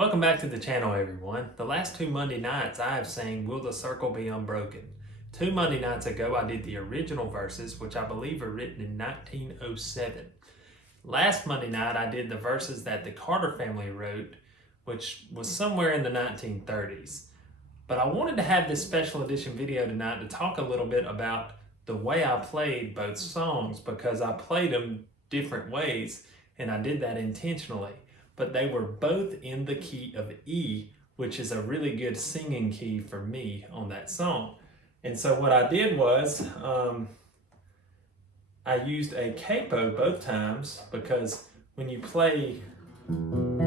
Welcome back to the channel, everyone. The last two Monday nights I have sang Will the Circle Be Unbroken. 2 Monday nights ago I did the original verses, which I believe were written in 1907. Last Monday night I did the verses that the Carter family wrote, which was somewhere in the 1930s. But I wanted to have this special edition video tonight to talk a little bit about the way I played both songs, because I played them different ways and I did that intentionally. But they were both in the key of E, which is a really good singing key for me on that song. And so what I did was I used a capo both times, because when you play in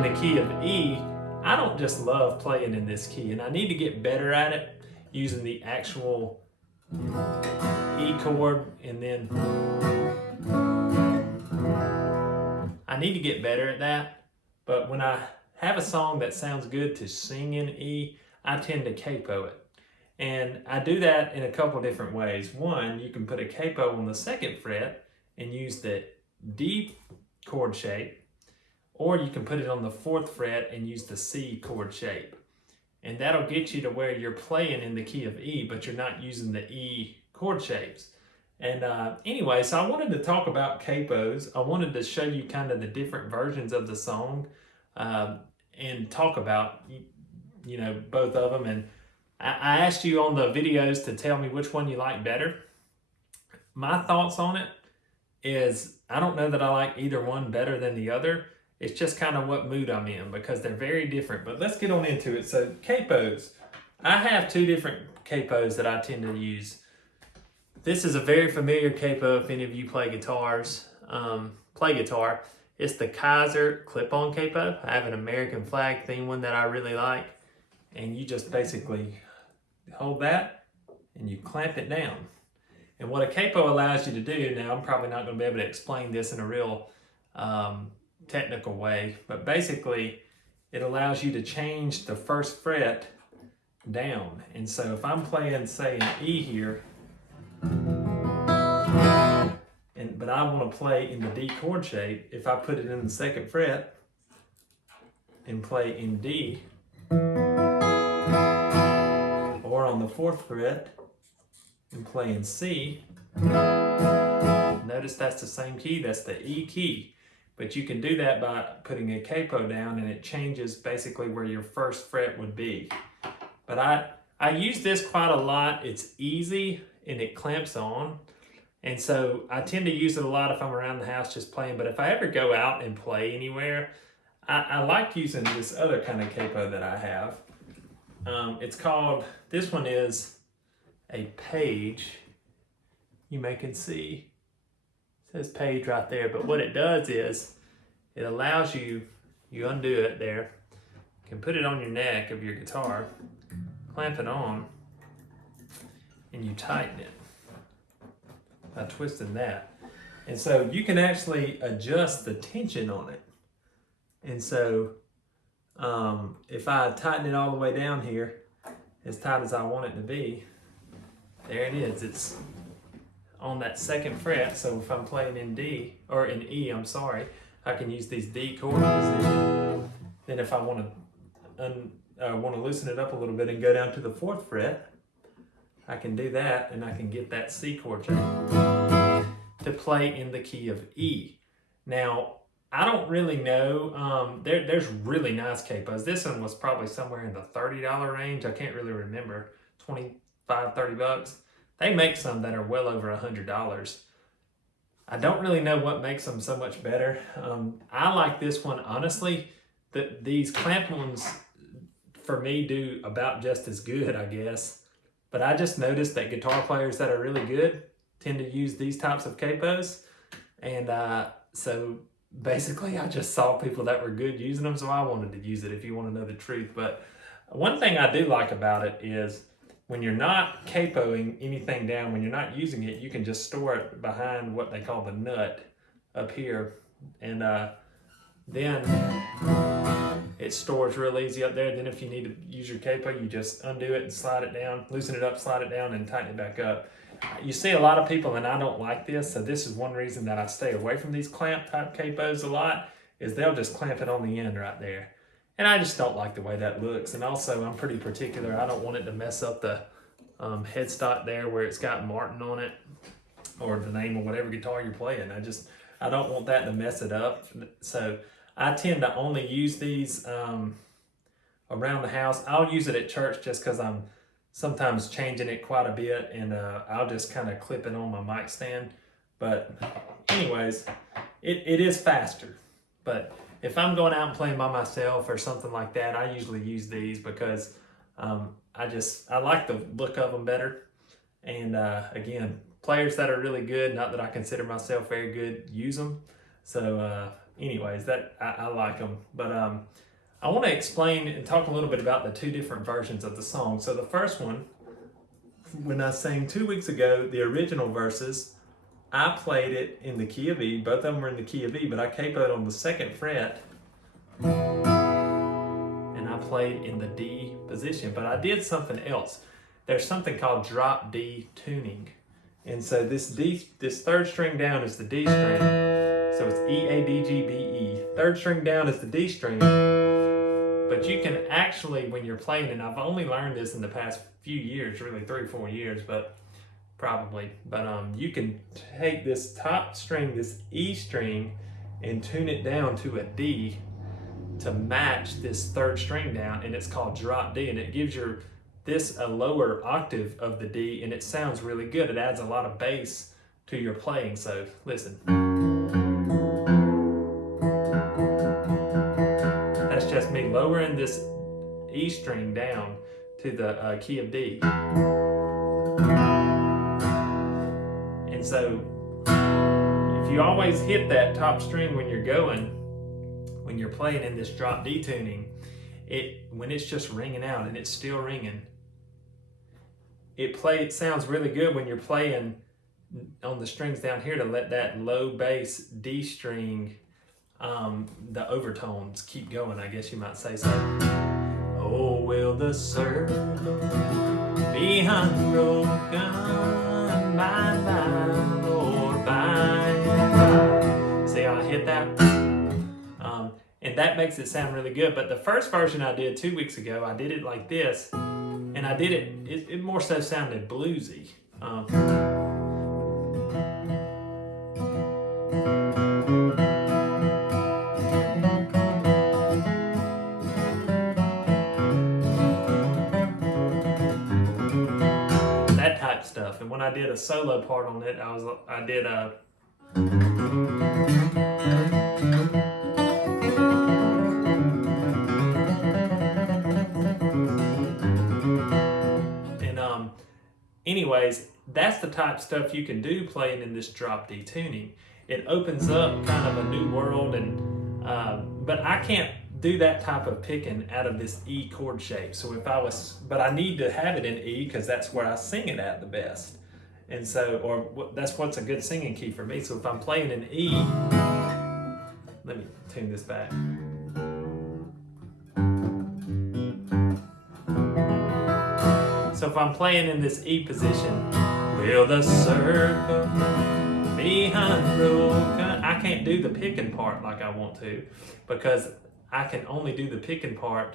the key of E, I don't just love playing in this key, and I need to get better at it using the actual E chord, and then I need to get better at that. But when I have a song that sounds good to sing in E, I tend to capo it. And I do that in a couple different ways. One, you can put a capo on the 2nd fret and use the D chord shape, or you can put it on the 4th fret and use the C chord shape. And that'll get you to where you're playing in the key of E, but you're not using the E chord shapes. And anyway, so I wanted to talk about capos. I wanted to show you kind of the different versions of the song and talk about, both of them. And I asked you on the videos to tell me which one you like better. My thoughts on it is, I don't know that I like either one better than the other. It's just kind of what mood I'm in, because they're very different. But let's get on into it. So capos, I have 2 different capos that I tend to use. This is a very familiar capo if any of you play guitar. It's the Kyser clip-on capo. I have an American flag theme one that I really like. And you just basically hold that and you clamp it down. And what a capo allows you to do, now I'm probably not going to be able to explain this in a real technical way, but basically it allows you to change the 1st fret down. And so if I'm playing, say, an E here, but I want to play in the D chord shape, if I put it in the 2nd fret and play in D, or on the 4th fret and play in C, notice that's the same key, that's the E key. But you can do that by putting a capo down, and it changes basically where your 1st fret would be. But I use this quite a lot. It's easy and it clamps on. And so I tend to use it a lot if I'm around the house just playing. But if I ever go out and play anywhere, I like using this other kind of capo that I have. It's called, this one is a Paige. You may can see, it says Paige right there. But what it does is, it allows you undo it there, you can put it on your neck of your guitar, clamp it on, and you tighten it by twisting that. And so you can actually adjust the tension on it. And so if I tighten it all the way down here, as tight as I want it to be, there it is. It's on that 2nd fret. So if I'm playing in D, or in E, I can use these D chord position. Then if I want to loosen it up a little bit and go down to the 4th fret, I can do that, and I can get that C chord shape to play in the key of E. Now, I don't really know. There's really nice capos. This one was probably somewhere in the $30 range. I can't really remember, 25, 30 bucks. They make some that are well over $100. I don't really know what makes them so much better. I like this one, honestly. These clamp ones, for me, do about just as good, I guess. But I just noticed that guitar players that are really good tend to use these types of capos. And so basically I just saw people that were good using them, so I wanted to use it, if you want to know the truth. But one thing I do like about it is, when you're not capoing anything down, when you're not using it, you can just store it behind what they call the nut up here. And then it stores real easy up there. Then if you need to use your capo, you just undo it and slide it down, loosen it up, slide it down, and tighten it back up. You see a lot of people, and I don't like this, so this is one reason that I stay away from these clamp type capos a lot, is they'll just clamp it on the end right there. And I just don't like the way that looks. And also I'm pretty particular. I don't want it to mess up the headstock there where it's got Martin on it, or the name of whatever guitar you're playing. I don't want that to mess it up. So I tend to only use these around the house. I'll use it at church just because I'm sometimes changing it quite a bit, and I'll just kind of clip it on my mic stand. But anyways, it is faster. But if I'm going out and playing by myself or something like that, I usually use these because I like the look of them better. And again, players that are really good, not that I consider myself very good, use them. So anyways, that I like them. But I want to explain and talk a little bit about the two different versions of the song. So the first one, when I sang 2 weeks ago, the original verses, I played it in the key of E. Both of them were in the key of E, but I capoed on the 2nd fret. And I played in the D position, but I did something else. There's something called drop D tuning. And so this 3rd string down is the D string. So it's E, A, D, G, B, E. 3rd string down is the D string. But you can actually, when you're playing, and I've only learned this in the past few years, really 3 or 4 years, but you can take this top string, this E string, and tune it down to a D to match this 3rd string down, and it's called drop D, and it gives this a lower octave of the D, and it sounds really good. It adds a lot of bass to your playing. So listen. That's just me lowering this E string down to the key of D. And so if you always hit that top string when you're playing in this drop D tuning, when it's just ringing out and it's still ringing, it sounds really good when you're playing on the strings down here to let that low bass D string, the overtones keep going, I guess you might say so. Oh, will the circle be unbroken by and by? See how I hit that? And that makes it sound really good. But the first version I did 2 weeks ago, I did it like this, and I did it more so sounded bluesy. That type stuff. And when I did a solo part on it, I did a anyways, that's the type of stuff you can do playing in this drop D tuning. It opens up kind of a new world, and but I can't do that type of picking out of this E chord shape. So but I need to have it in E because that's where I sing it at the best. And so, that's what's a good singing key for me. So if I'm playing in E, let me tune this back. So if I'm playing in this E position, will the circle be unbroken? I can't do the picking part like I want to, because I can only do the picking part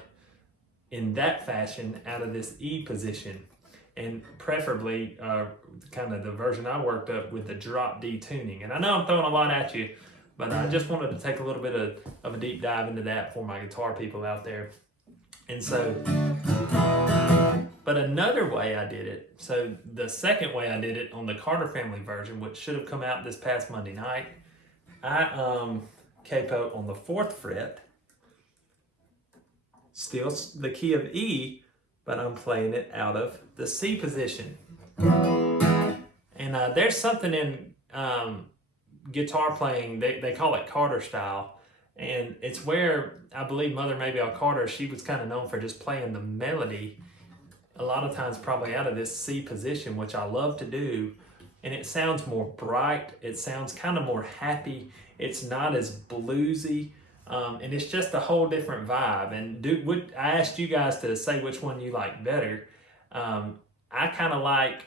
in that fashion out of this E position. And preferably kind of the version I worked up with the drop D tuning. And I know I'm throwing a lot at you, but I just wanted to take a little bit of a deep dive into that for my guitar people out there. And so, but another way I did it, so the second way I did it on the Carter family version, which should have come out this past Monday night, I capo on the 4th fret, still the key of E, but I'm playing it out of the C position. And there's something in guitar playing, they call it Carter style, and it's where I believe Mother Maybelle Carter, she was kind of known for just playing the melody a lot of times probably out of this C position, which I love to do, and it sounds more bright, it sounds kind of more happy, it's not as bluesy, and it's just a whole different vibe. And I asked you guys to say which one you like better. I kind of like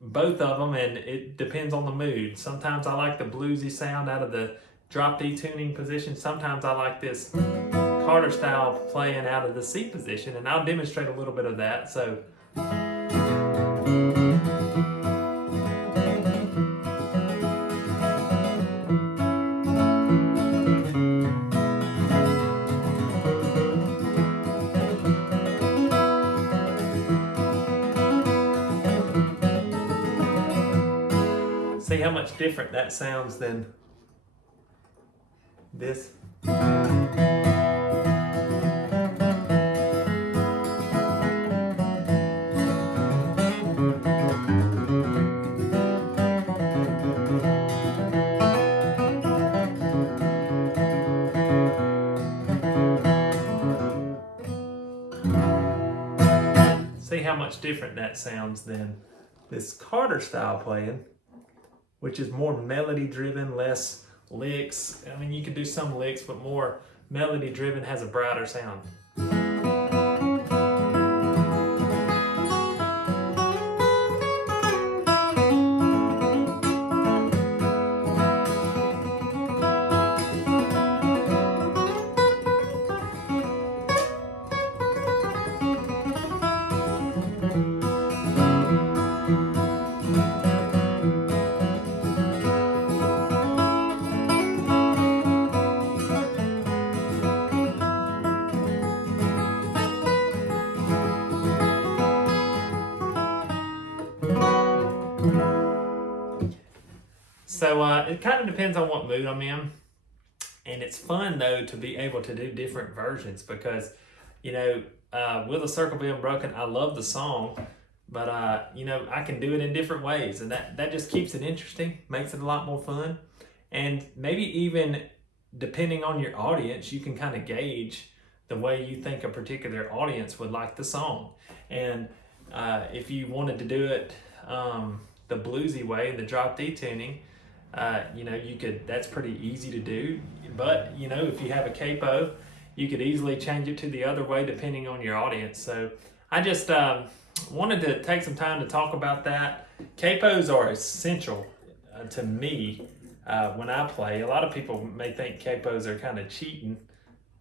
both of them, and it depends on the mood. Sometimes I like the bluesy sound out of the drop D tuning position. Sometimes I like this Carter style playing out of the C position, and I'll demonstrate a little bit of that. So see how much different that sounds than this. See how much different that sounds than this Carter style playing, which is more melody driven, less licks. I mean, you can do some licks, but more melody driven, has a brighter sound. So it kind of depends on what mood I'm in. And it's fun though to be able to do different versions because, you know, with a Circle Be Unbroken, I love the song, but you know, I can do it in different ways, and that just keeps it interesting, makes it a lot more fun. And maybe even depending on your audience, you can kind of gauge the way you think a particular audience would like the song. And if you wanted to do it the bluesy way, the drop D tuning, you know, you could, that's pretty easy to do. But, you know, if you have a capo, you could easily change it to the other way depending on your audience. So I just wanted to take some time to talk about that. Capos are essential to me when I play. A lot of people may think capos are kind of cheating,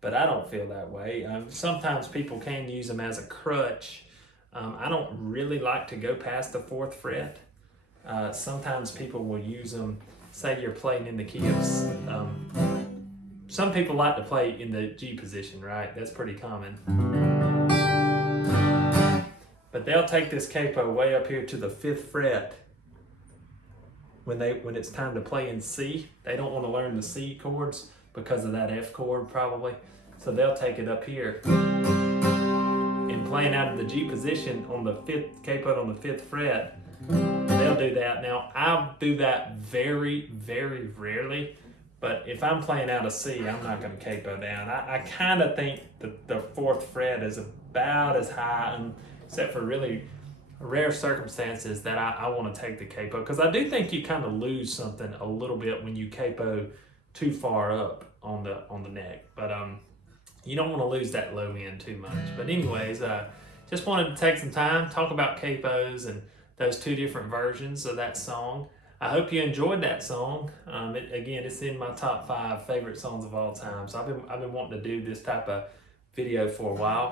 but I don't feel that way. Sometimes people can use them as a crutch. I don't really like to go past the 4th fret. Sometimes people will use them, say you're playing in the key of, some people like to play in the G position, right? That's pretty common. But they'll take this capo way up here to the 5th fret when it's time to play in C. They don't want to learn the C chords because of that F chord probably. So they'll take it up here. And playing out of the G position on the 5th, capoed on the 5th fret, they'll do that. Now, I'll do that very, very rarely, but if I'm playing out of C, I'm not going to capo down. I kind of think that the 4th fret is about as high, except for really rare circumstances, that I want to take the capo, because I do think you kind of lose something a little bit when you capo too far up on the neck, but you don't want to lose that low end too much. But anyways, just wanted to take some time, talk about capos and those 2 different versions of that song. I hope you enjoyed that song. Again, it's in my top 5 favorite songs of all time. So I've been wanting to do this type of video for a while.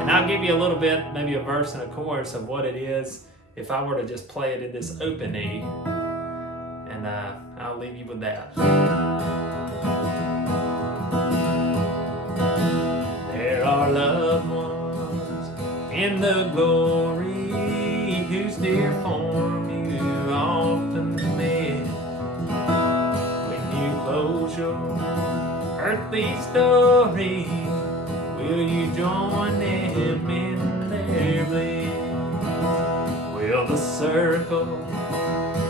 And I'll give you a little bit, maybe a verse and a chorus of what it is if I were to just play it in this open E. And I'll leave you with that. There are loved ones in the glory whose dear form you often met. When you close your earthly story, will you join them in their bliss? Will the circle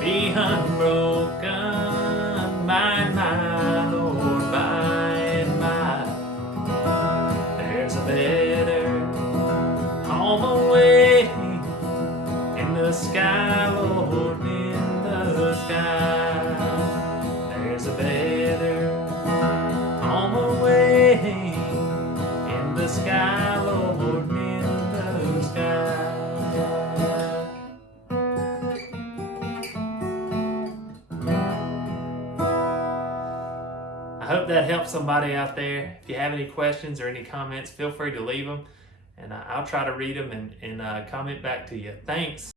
be unbroken by and by, Lord, by and by? There's a better home awaiting in the sky, Lord, in the sky. There's a better home awaiting in the sky, Lord, in the sky. help somebody out there. If you have any questions or any comments, feel free to leave them, and I'll try to read them and comment back to you. Thanks.